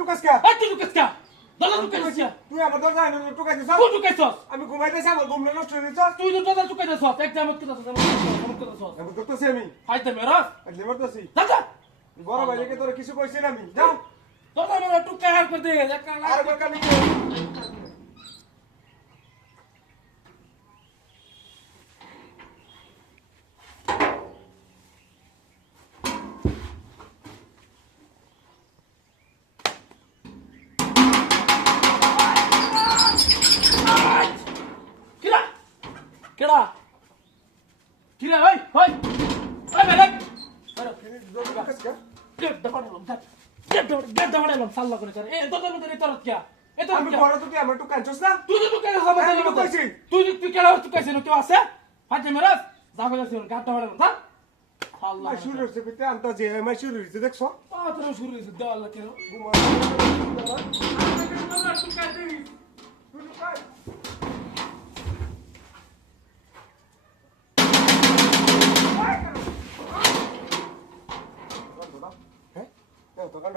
টুকাস কা আই তুই টুকাস কা দলা টুকাস কা তুই আমার দলা আইনা টুকাস দিছস তুই টুকাস আমি ঘুমাইতে যাব ঘুমলে নষ্ট হয়ে দিছস তুই তো দলা টুকাস দিছস এক্সামত কি দিছস এমন কি দিছস এমন করতেছি আমি। হাই তো মেরাস আজলে মরতেছি। দাদা বড় ভাই কে তোরা কিছু কইছিস না আমি। যাও টুকা হার করে দে। কিরা ওই ওই ওই মেরে গেট দাপাড়ালাম গেট গেট দাপাড়ালাম সাল্লা করে করে এ দাদা মধ্যে তরত কিয়া এ তো আমি বড় তুই আমার টুকাইছিস না? তুই তো টুকাই সব আমি টুকাইছি। তুই তুই কেডা টুকাইছিস কেউ আছে? ফাইতে মেরাস যাবে যাচ্ছে গাট দাপাড়ালাম না আল্লাহ শুরু হচ্ছে বিতে আনতা যে আমি শুরু হচ্ছে দেখছ? ও তোর শুরু হইছে কেন হ্যাঁ দোকান ডোডা বাইরো কেডা? এক কামান সৎকার কিসে কিসে তো ও হাই হাই হাই পাগলা পাগলা কিসে তুই দরজা টুকাইছিস কা হাই বড়া আমি কোন সময় টুকাইছি বড়া তুই তো বলতে টুকাইছিস তো তান বড়া আমার কাছে টুকাইছি টুকাইছি না ফাইজ আমি শুরু সব যা যা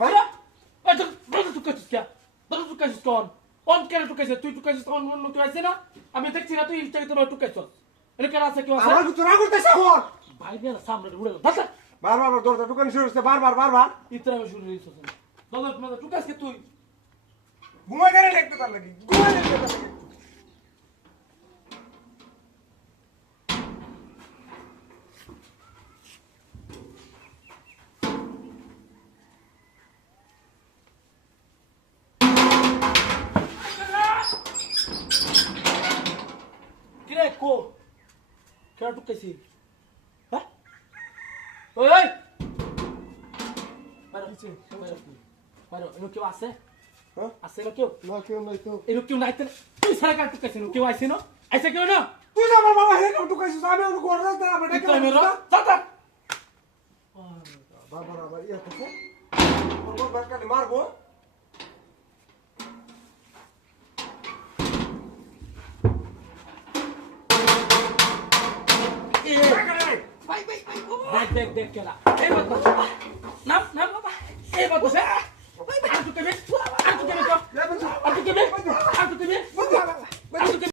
না? সামনে উড়ে যা যা বারবার আবার দরজা টুকানি শুরু হচ্ছে বারবার বারবার। ইতরা আমি শুরু হইছিস দাদা তোমার টুকাইছিস তুই? ঘুমাই গেলে দেখতে তার লাগি? ঘুমাই দেখতে তার কিরে কো কেন টুকাইছি হ্যাঁ ওই ওই? বাইরে বাইরে এনো কেউ আছে আছে না কেউ না কেউ নাই তো এনো কেউ নাইতে তুই সারা কাট টুকাইছি কেউ আইছে না আইছে কেউ না তুই আমার বাবা হেন টুকাইছিস আমি ওর ঘর রাখতে আবার ডেকে ইতরা মেরো বারবার যা যা আবার ইয়া তো মারবো দেখ দেখ দেখ কেলা এই বাত না না বাবা এই বাত